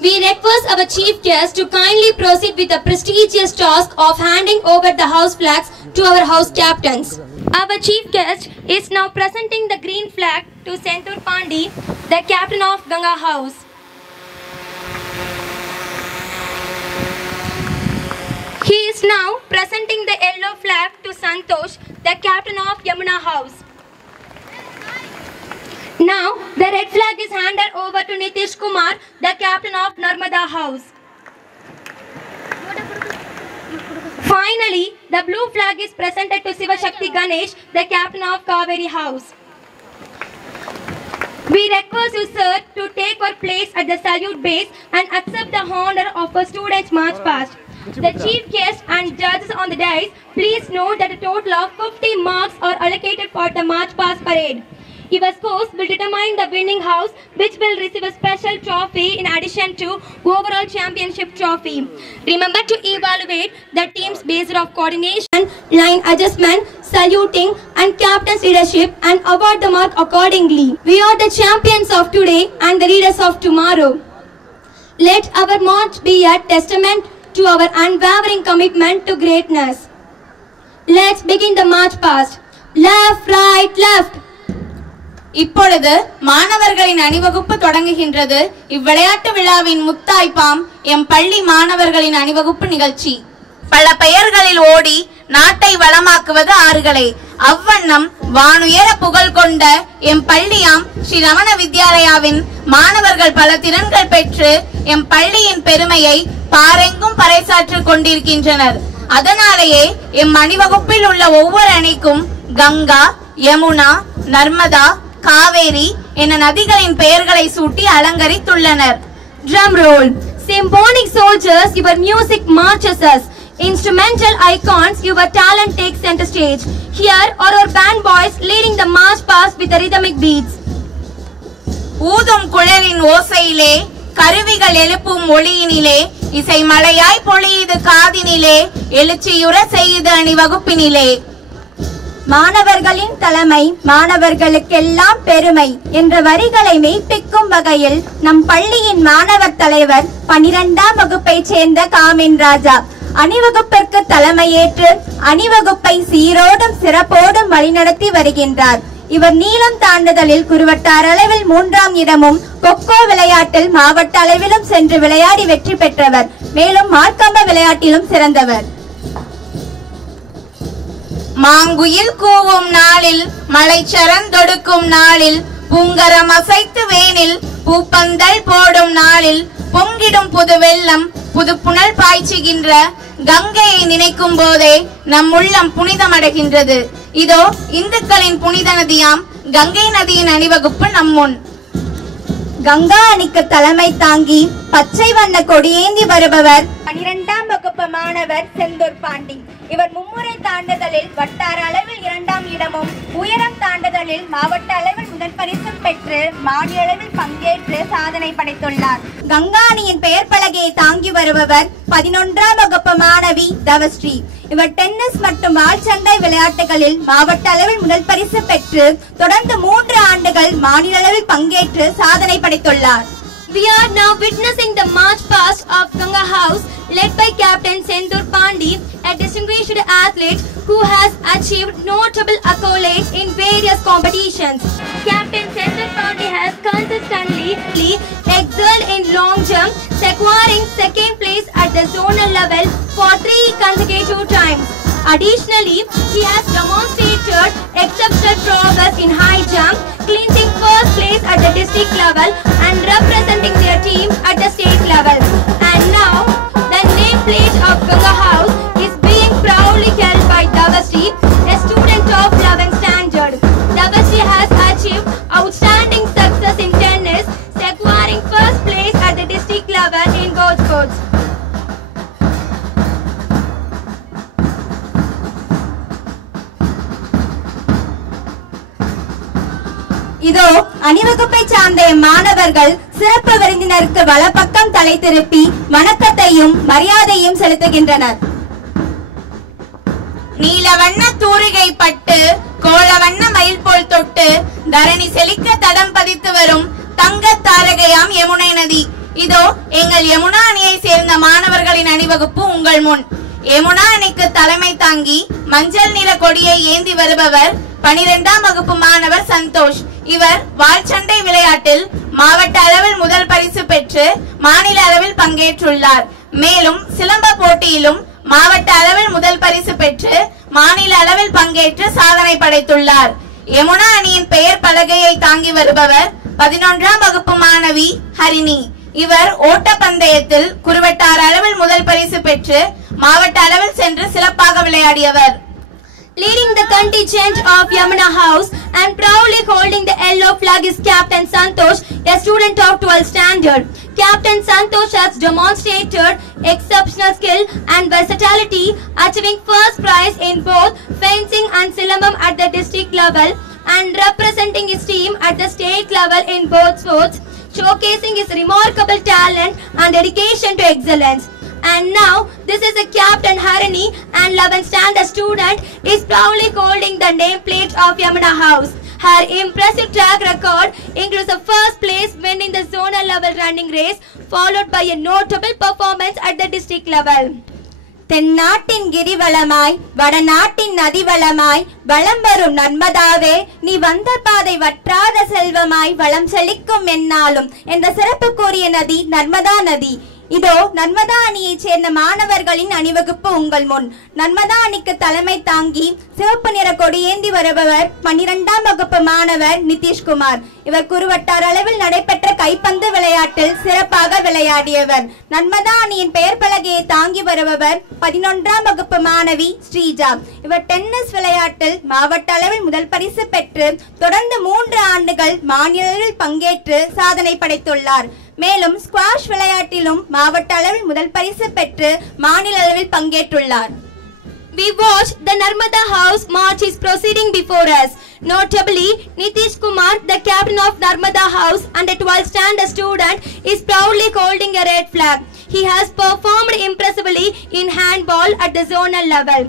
We request our chief guest to kindly proceed with the prestigious task of handing over the house flags to our house captains. Our chief guest is now presenting the green flag to Senthur Pandi, the captain of Ganga House. He is now presenting the yellow flag to Santosh, the captain of Yamuna House. Now, the red flag is handed over to Nitish Kumar, the captain of Narmada House. Finally, the blue flag is presented to Sivashakti Ganesh, the captain of Kaveri House. We request you, sir, to take your place at the salute base and accept the honor of a student's march past. The chief guest and judges on the dais, please note that a total of 50 marks are allocated for the march past parade. Your scores will determine the winning house, which will receive a special trophy in addition to overall championship trophy. Remember to evaluate the team's based off coordination, line adjustment, saluting and captain's leadership and award the mark accordingly. We are the champions of today and the leaders of tomorrow. Let our march be a testament to our unwavering commitment to greatness. Let's begin the march past. Left, right, left. இப்பொழுது மாணவர்களின் அணிவகுப்பு தொடங்குகின்றது. இவ்விளையாட்டு விழாவின் முத்தாய்ப்பாம் M பள்ளி மாணவர்களின் அணிவகுப்பு நிகழ்ச்சி. பல பெயர்களில் ஓடி நாட்டை வளமாக்குவது ஆறுகளை. அவ்வண்ணம் வானுயர புகழ் கொண்ட எம் பள்ளியாம் ஸ்ரீ ரமண வித்யாலயாவின் மாணவர்கள் பல திறன்கள் பெற்று எம் பள்ளியின் பெருமையை பாரெங்கும் பறைசாற்றிக் கொண்டிருக்கின்றனர். அதனாலேயே எம் அணிவகுப்பில் உள்ள ஒவ்வொரு அணிக்கும் கங்கா, யமுனா, நர்மதா, காவேரி என நதிகளின் பெயர்களை சூட்டி அலங்கரித்துள்ளனர். Drum roll. Symphonic soldiers, your music marches us. Instrumental icons, your talent takes center stage. Here are our band boys leading the march past with the rhythmic beats. ஊதும் குழலின் ஓசையிலே, கருவிகள் எழுப்பும் ஒளியினிலே, இசை மலையாய் பொழியுது காதினிலே, எழுச்சியுற செய்யுது அணிவகுப்பினிலே. மாணவர்களின் தலைமை மாணவர்களுக்கெல்லாம் பெருமை என்ற வரிகளை மெய்ப்பிக்கும் வகையில் நம் பள்ளியின் மாணவர் தலைவர் 12ஆம் வகுப்பை சேர்ந்த காமின் ராஜா அணிவகுப்பிற்கு தலைமையேற்று அணிவகுப்பை சீரோடும் சிறப்போடும் வழிநடத்தி வருகின்றார். இவர் நீளம் தாண்டுதலில் குறுவட்டார் அளவில் 3ஆம் இடமும், கொக்கோ விளையாட்டில் மாவட்ட அளவிலும் சென்று விளையாடி வெற்றி பெற்றவர். மேலும் மார்க்கம்ப விளையாட்டிலும் சிறந்தவர். மாங்குயில் கூவும் நாளில், மலை சரந்தொடுக்கும் நாளில், பூங்கரம் அசைத்து வேனில், பூப்பந்தல் போடும் நாளில், பொங்கிடும் புது வெள்ளம் புது புனல் பாய்ச்சுகின்ற கங்கையை நினைக்கும் போதே நம் உள்ளம் புனிதமடைகின்றது. இதோ இந்துக்களின் புனித நதியாம் கங்கை நதியின் அணிவகுப்பு நம் முன். கங்கா அணிக்கு தலைமை தாங்கி பச்சை வண்ண கொடியேந்தி வருபவர் 12ஆம் வகுப்பு மாணவர் செந்தூர் பாண்டி. இவர் மும்முறை தாண்டுதலில் வட்டார அளவில் 2ஆம் இடமும், உயரம் தாண்டுதலில் மாவட்ட அளவில் முதல் பரிசும் பெற்று மாநில அளவில் பங்கேற்று சாதனை படைத்துள்ளார். கங்கா அணியின் பெயர் பலகையை தாங்கி வருபவர் 11ஆம் வகுப்பு மாணவி தவஸ்ரீ. இவர் டென்னிஸ் மற்றும் வாள்சண்டை விளையாட்டுகளில் மாவட்ட அளவில் முதல் பரிசு பெற்று தொடர்ந்து 3 ஆண்டுகள் மாநில அளவில் பங்கேற்று சாதனை படைத்துள்ளார். We are now witnessing the march past of Ganga House led by Captain Senthur Pandi, a distinguished athlete who has achieved notable accolades in various competitions. Captain Senthur Pandi has consistently excelled in long jump, securing second place at the zonal level for 3 consecutive times. Additionally, he has demonstrated exceptional progress in high jump, clinching first place at the district level and representing their team at the state level. And now, the nameplate of Ganga House is being proudly held by Davasri, a student of 11th standard. Davasri has achieved outstanding success in tennis, securing first place at the district level in both sports. இதோ அணிவகுப்பை சார்ந்த மாணவர்கள் சிறப்பு விருந்தினருக்கு வலப்பக்கம் தலை திருப்பி வணக்கத்தையும் மரியாதையும் செலுத்துகின்றனர். நீலவண்ண தூரிகை பட்டு கோலவண்ண மயில் போல் தொட்டு தரணி செழிக்க தடம் பதித்து வரும் தங்க தாரகையாம் யமுனை நதி. இதோ எங்கள் யமுனா அணியை சேர்ந்த மாணவர்களின் அணிவகுப்பு உங்கள் முன். யமுனா அணிக்கு தலைமை தாங்கி மஞ்சள் நிற கொடியை ஏந்தி வருபவர் 12ஆம் வகுப்பு மாணவர் சந்தோஷ். இவர் வாள்சண்டை விளையாட்டில் மாவட்ட அளவில் முதல் பரிசு பெற்று மாநில அளவில் பங்கேற்றுள்ளார். மேலும் சிலம்ப போட்டியிலும் மாவட்ட அளவில் முதல் பரிசு பெற்று மாநில அளவில் பங்கேற்று சாதனை படைத்துள்ளார். யமுனா அணியின் பெயர் பலகையை தாங்கி வருபவர் 11ஆம் வகுப்பு மாணவி ஹரிணி. இவர் ஓட்டப்பந்தயத்தில் குறுவட்டார் அளவில் முதல் பரிசு பெற்று மாவட்ட அளவில் சென்று சிறப்பாக விளையாடியவர். Leading the contingent of Yamuna House and proudly holding the yellow flag is Captain Santosh, a student of 12th standard. Captain Santosh has demonstrated exceptional skill and versatility, achieving first prize in both fencing and silambam at the district level and representing his team at the state level in both sports, showcasing his remarkable talent and dedication to excellence. And now, this is a Captain Harini and 11th standard student is proudly holding the nameplate of Yamuna House. Her impressive track record includes the first place winning the zonal level running race, followed by a notable performance at the district level. தென்னாட்டின் கிரிவலமாய் வடநாட்டின் நதிவளமாய் வளம் வரும் நர்மதாவே, நீ வந்த பாதை வற்றாத செல்வமாய் வளம் செழிக்கும் எந்நாளும் என்ற சிறப்புக்குரிய நதி நர்மதா நதி. இதோ நர்மதா அணியை சேர்ந்த மாணவர்களின் அணிவகுப்பு உங்கள் முன். நர்மதா அணிக்கு தலைமை தாங்கி சிவப்பு நிற கொடியேந்தி வருபவர் 12ஆம் வகுப்பு மாணவர் நிதிஷ்குமார். இவர் குறுவட்டார் அளவில் நடைபெற்ற கைப்பந்து விளையாட்டில் சிறப்பாக விளையாடியவர். நர்மதா அணியின் பெயர் பலகையை தாங்கி வருபவர் 11ஆம் வகுப்பு மாணவி ஸ்ரீஜா. இவர் டென்னிஸ் விளையாட்டில் மாவட்ட அளவில் முதல் பரிசு பெற்று தொடர்ந்து 3 ஆண்டுகள் மாநில அளவில் பங்கேற்று சாதனை படைத்துள்ளார். மேலும் ஸ்குவாஷ் விளையாட்டிலும் மாவட்ட அளவில் முதல் பரிசு பெற்று மாநில அளவில் பங்கேற்றுள்ளார். We watched the Narmada House march is proceeding before us. Notably, Nitish Kumar, the captain of Narmada House and a 12th standard student, is proudly holding a red flag. He has performed impressively in handball at the zonal level.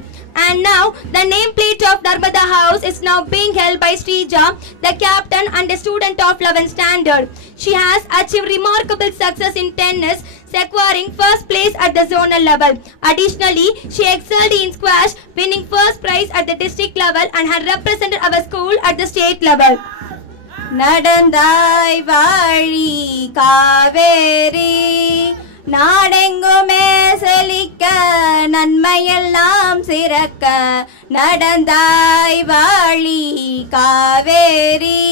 And now, the nameplate of Narmada House is now being held by Srija, the captain and a student of 11th standard. She has achieved remarkable success in tennis, securing first place at the zonal level. Additionally, she excelled in squash, winning first prize at the district level and had represented our school at the state level. நடந்தாய் வாழி காவேரி, நாடெங்குமே செழிக்க நன்மையெல்லாம் சிறக்க, நடந்தாய் வாழி காவேரி.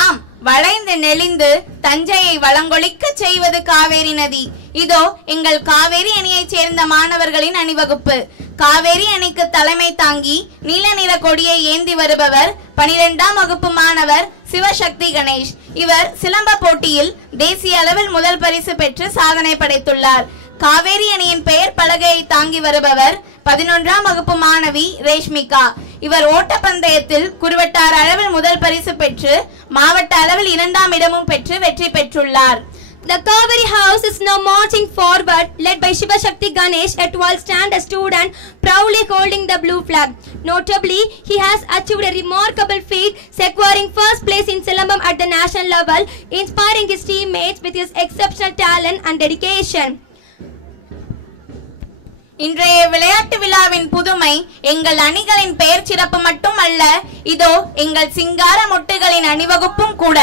ஆம், வளைந்து நெளிந்து தஞ்சையை வளங்கொழிக்க செய்வது காவேரி நதி. இதோ எங்கள் காவேரி அணியைச் சேர்ந்த மாணவர்களின் அணிவகுப்பு. காவேரி அணிக்கு தலைமை தாங்கி நீல நிற கொடியை ஏந்தி வருபவர் 12ஆம் வகுப்பு மாணவர் சிவசக்தி கணேஷ். இவர் சிலம்ப போட்டியில் தேசிய அளவில் முதல் பரிசு பெற்று சாதனை படைத்துள்ளார். காவேரி அணியின் பெயர் பலகையை தாங்கி வருபவர் 11ஆம் வகுப்பு மாணவி ரேஷ்மிகா. இவர் ஓட்டப்பந்தயத்தில் குறுவட்டார் அளவில் முதல் பரிசு பெற்று மாவட்ட அளவில் 2ஆம் இடமும் பெற்று வெற்றி பெற்றுள்ளார். The Kaveri House is now marching forward, led by Shivashakti Ganesh, a 12th standard student, proudly holding the blue flag. Notably, he has achieved a remarkable feat, securing first place in Silambam at the national level, inspiring his teammates with his exceptional talent and dedication. இன்றைய விளையாட்டு விழாவின் புதுமை எங்கள் அணிகளின் பெயர் சிறப்பு மட்டும் அல்ல, இதோ எங்கள் சிங்கார மொட்டுகளின் அணிவகுப்பும் கூட.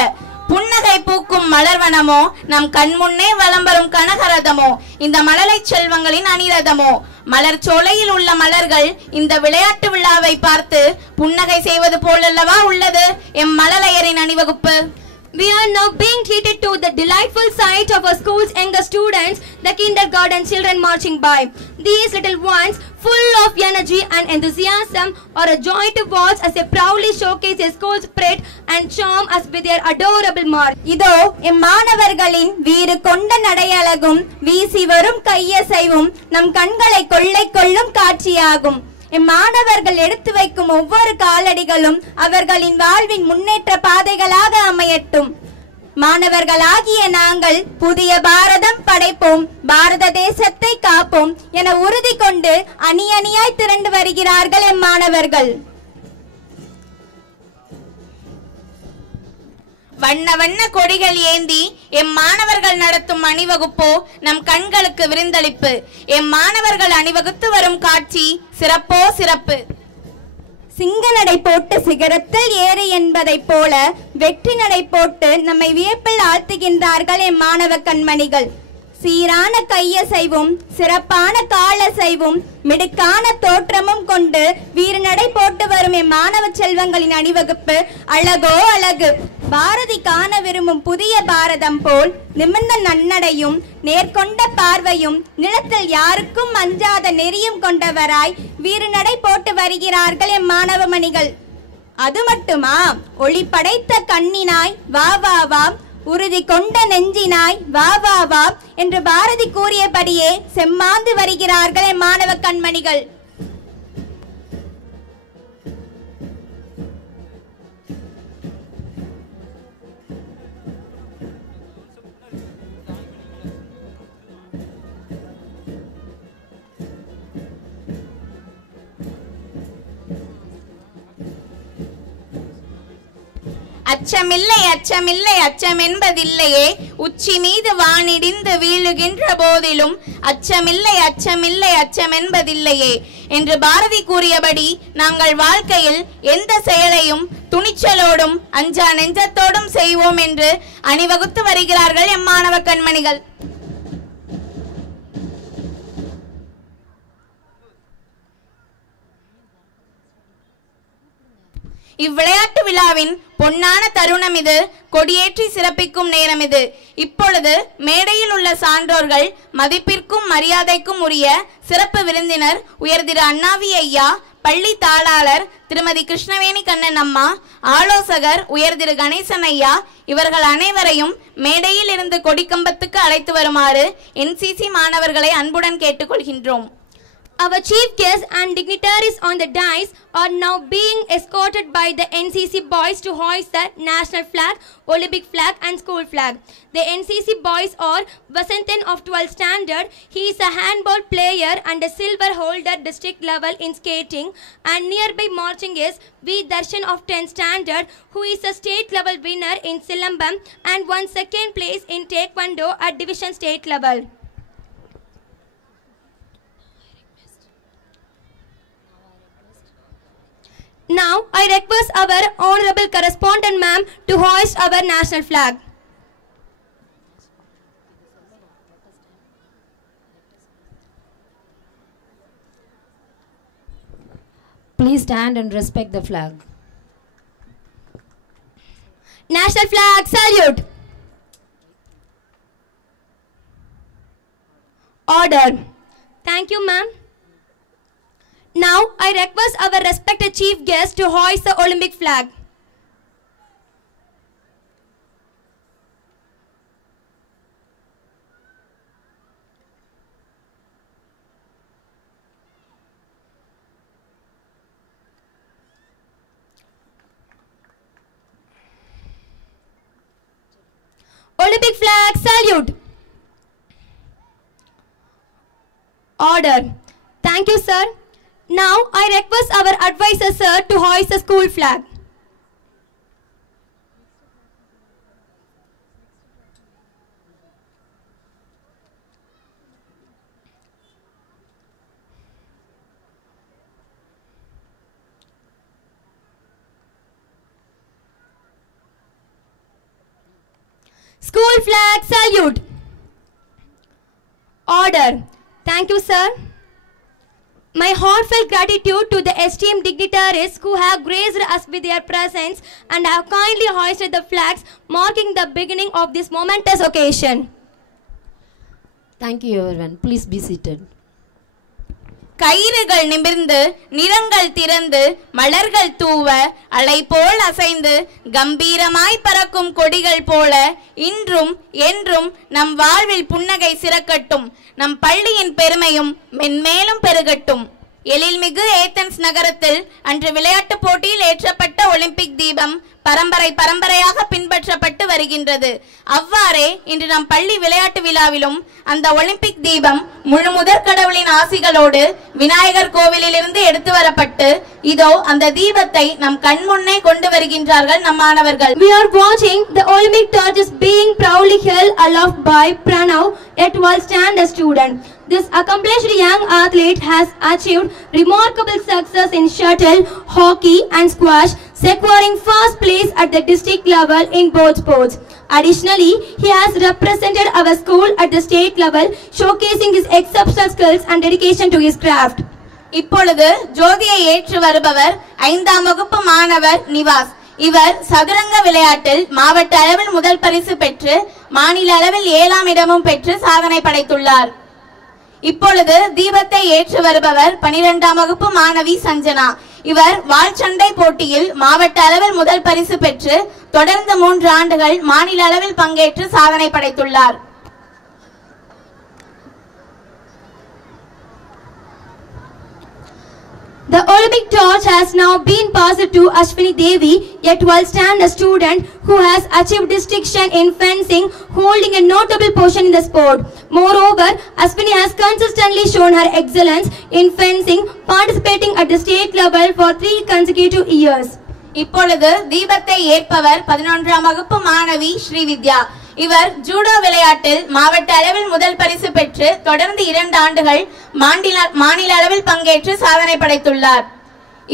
புன்னகை பூக்கும் மலர்வனமோ, நம் கண்முன்னே வலம் வரும் கனகரதமோ, இந்த மழலை செல்வங்களின் அணிரதமோ. மலர் சோலையில் உள்ள மலர்கள் இந்த விளையாட்டு விழாவை பார்த்து புன்னகை செய்வது போலல்லவா உள்ளது எம் மழலையரின் அணிவகுப்பு. We are now being treated to the delightful sight of our school's younger students, the kindergarten children marching by. These little ones, full of energy and enthusiasm, are a joy to watch as they proudly showcase their school's pride and charm us with their adorable march. இதோ இம்மாணவர்களின் வீறு கொண்ட நடையழகும் வீசி வரும் கையசைவும் நம் கண்களை கொள்ளை கொள்ளும் காட்சியாகும். இம்மாணவர்கள் எடுத்து வைக்கும் ஒவ்வொரு காலடிகளும் அவர்களின் வாழ்வின் முன்னேற்ற பாதைகளாக அமையட்டும். மாணவர்களாகிய நாங்கள் புதிய பாரதம் படைப்போம், பாரத தேசத்தை காப்போம் என உறுதி கொண்டு அணி அணியாய் திரண்டு வருகிறார்கள் இம்மாணவர்கள். வண்ண வண்ண கொடிகள் ஏந்தி எம் மாணவர்கள் மாணவர்கள் நடத்தும் அணிவகுப்போ நம் கண்களுக்கு விருந்தளிப்பு. எம் மாணவர்கள் அணிவகுத்து வரும் காட்சி சிறப்போ சிறப்பு. சிங்க நடை போட்டு சிகரத்தில் ஏறு என்பதைப் போல வெற்றி நடை போட்டு நம்மை வியப்பில் ஆழ்த்துகின்றார்கள் எம் மாணவ கண்மணிகள். சீரான கையசைவும் சிறப்பான காலசைவும் மிடுக்கான தோற்றமும் கொண்டு வீரநடை போட்டு வரும் எம் மாணவ செல்வங்களின் அணிவகுப்பு அழகோ அழகு. பாரதி காண விரும்பும் புதிய பாரதம் போல் நிமிர்ந்த நன்னடையும் நேர்கொண்ட பார்வையும் நிலத்தில் யாருக்கும் அஞ்சாத நெறியும் கொண்டவராய் வீரநடை போட்டு வருகிறார்கள் எம் மாணவ மணிகள். அது மட்டுமா, ஒளி படைத்த கண்ணினாய் வா வா வா, உறுதி கொண்ட நெஞ்சினாய் வா வா வா என்று பாரதி கூறியபடியே செம்மாந்து வருகிறார்கள் எம் மாணவ கண்மணிகள். அச்சமில்லை அச்சமில்லை அச்சம் என்பதில்லையே, உச்சி மீது வானிடிந்து வீழுகின்ற போதிலும் அச்சமில்லை அச்சமில்லை அச்சம் என்பதில்லையே என்று பாரதி கூறியபடி நாங்கள் வாழ்க்கையில் எந்த செயலையும் துணிச்சலோடும் அஞ்சா நெஞ்சத்தோடும் செய்வோம் என்று அணிவகுத்து வருகிறார்கள் எம் மாணவ கண்மணிகள். இவ்விளையாட்டு விழாவின் பொன்னான தருணம் இது. கொடியேற்றி சிறப்பிக்கும் நேரம் இது. இப்பொழுது மேடையில் உள்ள சான்றோர்கள், மதிப்பிற்கும் மரியாதைக்கும் உரிய சிறப்பு விருந்தினர் உயர் திரு அண்ணாவி ஐயா, பள்ளி தாளாளர் திருமதி கிருஷ்ணவேணி கண்ணன் அம்மா, ஆலோசகர் உயர் திரு கணேசன் ஐயா இவர்கள் அனைவரையும் மேடையில் இருந்து கொடிக்கம்பத்துக்கு அழைத்து வருமாறு NCC மாணவர்களை அன்புடன் கேட்டுக்கொள்கின்றோம். Our chief guests and dignitaries on the dais are now being escorted by the NCC boys to hoist the national flag, Olympic flag and school flag. The NCC boys are Vasantan of 12th standard. He is a handball player and a silver holder district level in skating, and nearby marching is V. Darshan of 10th standard, who is a state level winner in Silambam and won second place in Taekwondo at division state level. Now, I request our honorable correspondent ma'am to hoist our national flag. Please stand and respect the flag. National flag salute. Order. Thank you, ma'am. Now, I request our respected chief guest to hoist the Olympic flag. Olympic flag salute. Order. Thank you, sir. Now, I request our advisor, sir, to hoist the school flag. School flag salute. Order. Thank you, sir. My heartfelt gratitude to the esteemed dignitaries who have graced us with their presence and have kindly hoisted the flags, marking the beginning of this momentous occasion. Thank you, everyone. Please be seated. கயிறுகள் நிமிர்ந்து நிறங்கள் திறந்து மலர்கள் தூவ அலை போல் அசைந்து கம்பீரமாய் பறக்கும் கொடிகள் போல இன்றும் என்றும் நம் வாழ்வில் புன்னகை சிறக்கட்டும். நம் பள்ளியின் பெருமையும் மென்மேலும் பெருகட்டும். எழில்மிகு ஏத்தன்ஸ் நகரத்தில் அன்று விளையாட்டுப் போட்டியில் ஏற்றப்பட்ட ஒலிம்பிக் தீபம் பரம்பரையாக பின்பற்றப்பட்டு வருகின்றது. அவ்வாறே இன்று நம் பள்ளி விளையாட்டு விழாவிலும் அந்த ஒலிம்பிக் தீபம் முழு முதற் கடவுளின் ஆசிகளோடு விநாயகர் கோவிலிலிருந்து எடுத்து வரப்பட்டு இதோ அந்த தீபத்தை நம் கண் முன்னே கொண்டு வருகின்றார்கள் நம் மாணவர்கள். We are watching the Olympic torch is being proudly held aloft by Pranav, a 12th standard student. This accomplished young athlete has achieved remarkable success in shuttle, hockey and squash, securing first place at the district level in both sports. Additionally, he has represented our school at the state level, showcasing his exceptional skills and dedication to his craft. இப்பொழுது ஜோதியை ஏற்று வருபவர் 5ஆம் வகுப்பு மாணவர் நிவாஸ். இவர் சதுரங்க விளையாட்டில் மாவட்ட அளவில் முதல் பரிசு பெற்று மாநில அளவில் 7ஆம் இடமும் பெற்று சாதனை படைத்துள்ளார். இப்பொழுது தீபத்தை ஏற்று வருபவர் 12ஆம் வகுப்பு மாணவி சஞ்சனா. இவர் வாள்சண்டை போட்டியில் மாவட்ட அளவில் முதல் பரிசு பெற்று தொடர்ந்து 3 ஆண்டுகள் மாநில அளவில் பங்கேற்று சாதனை படைத்துள்ளார். The Olympic torch has now been passed to Ashwini Devi, a 12th standard student who has achieved distinction in fencing, holding a notable position in the sport. Moreover, Ashwini has consistently shown her excellence in fencing, participating at the state level for 3 consecutive years. இப்பொழுது தீபத்தை ஏற்பவர் 11ஆம் வகுப்பு மாணவி ஸ்ரீவித்யா. இவர் judo விளையாட்டில் மாவட்ட அளவில் முதல் பரிசு பெற்று தொடர்ந்து 2 ஆண்டுகள் மாநில அளவில் பங்கேற்று சாதனை படைத்துள்ளார்.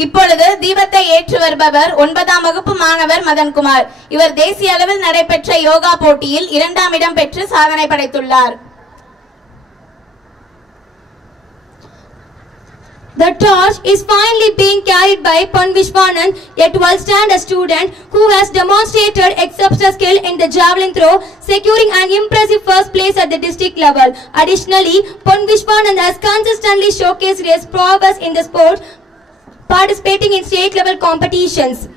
இப்பொழுது தீபத்தை ஏற்று வருபவர் 9ஆம் வகுப்பு மாணவர் மதன்குமார். இவர் தேசிய அளவில் நடைபெற்ற யோகா போட்டியில் 2ஆம் இடம் பெற்று சாதனை படைத்துள்ளார். The torch is finally being carried by Pon Vishwanand, a 12th standard student who has demonstrated exceptional skill in the javelin throw, securing an impressive first place at the district level. Additionally, Pon Vishwanand has consistently showcased his prowess in the sport, participating in state level competitions.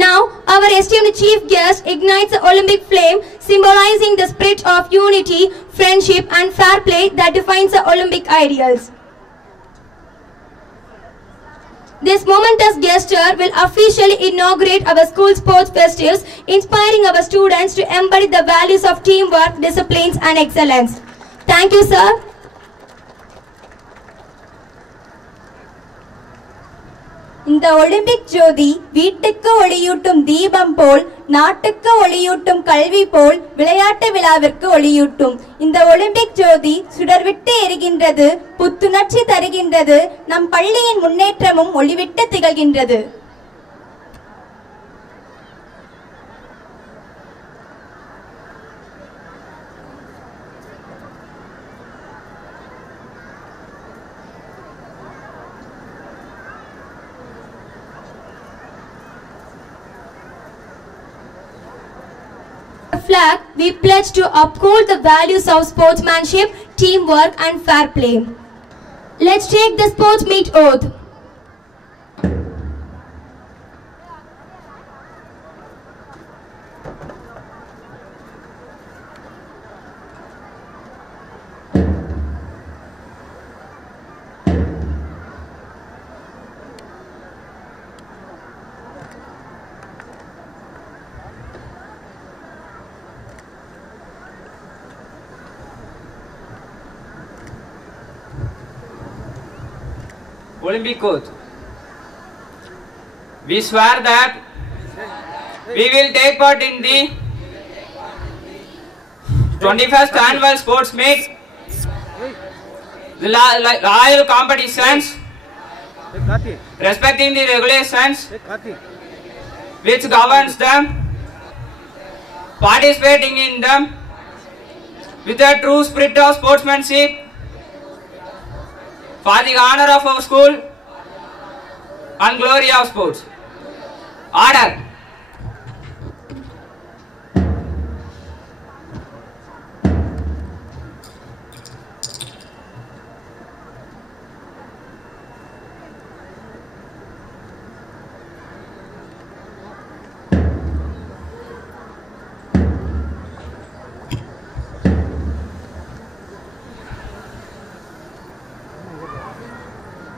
Now, our esteemed chief guest ignites the Olympic flame, symbolizing the spirit of unity, friendship and fair play that defines the Olympic ideals. This momentous gesture will officially inaugurate our school sports festivities, inspiring our students to embody the values of teamwork, disciplines and excellence. Thank you, sir. இந்த Olympic ஜோதி வீட்டுக்கு ஒளியூட்டும் தீபம் போல், நாட்டுக்கு ஒளியூட்டும் கல்வி போல், விளையாட்டு விழாவிற்கு ஒளியூட்டும் இந்த Olympic ஜோதி சுடர்விட்டு எரிகின்றது, புத்துணர்ச்சி தருகின்றது, நம் பள்ளியின் முன்னேற்றமும் ஒளிவிட்டு திகழ்கின்றது. Flag, we pledge to uphold the values of sportsmanship, teamwork and fair play. Let's take the sports meet oath. Olympic oath. We swear that we will take part in the 21st annual sports meet, the loyal competitions, respecting the regulations which governs them, participating in them with a true spirit of sportsmanship, for the honor of our school and glory of sports. Order.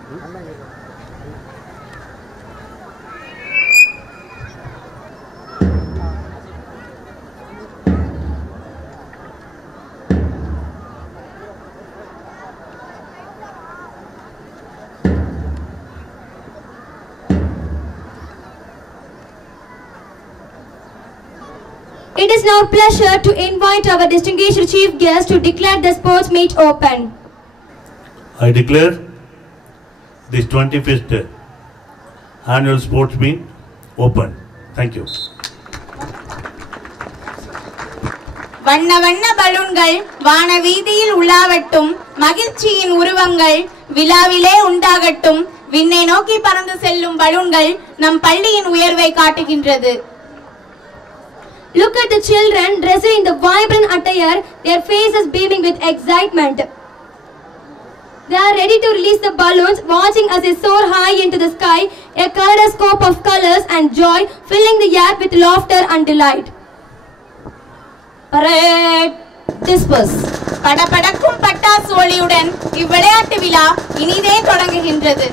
It is now a pleasure to invite our distinguished chief guest to declare the sports meet open. I declare this 25th annual sports meet open. Thank you. வண்ண வண்ண பலூன்கள் வான வீதியில் உலாவட்டும், மகிழ்ச்சியின் உருவங்கள் விழாவிலே உண்டாகட்டும். விண்ணை நோக்கி பறந்து செல்லும் பலூன்கள் நம் பள்ளியின் உயர்வை காட்டுகின்றது. Look at the children dressed in the vibrant attire, their faces beaming with excitement. They are ready to release the balloons, watching as they soar high into the sky, a kaleidoscope of colors and joy, filling the air with laughter and delight. Parade disperse. படபடக்கும் பட்டாசு ஒளியுடன் இவ்விளையாட்டு விழா இனிதே தொடங்குகின்றது.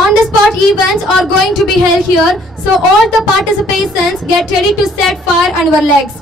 On-the-spot events are going to be held here, so all the participants get ready to set fire on your legs.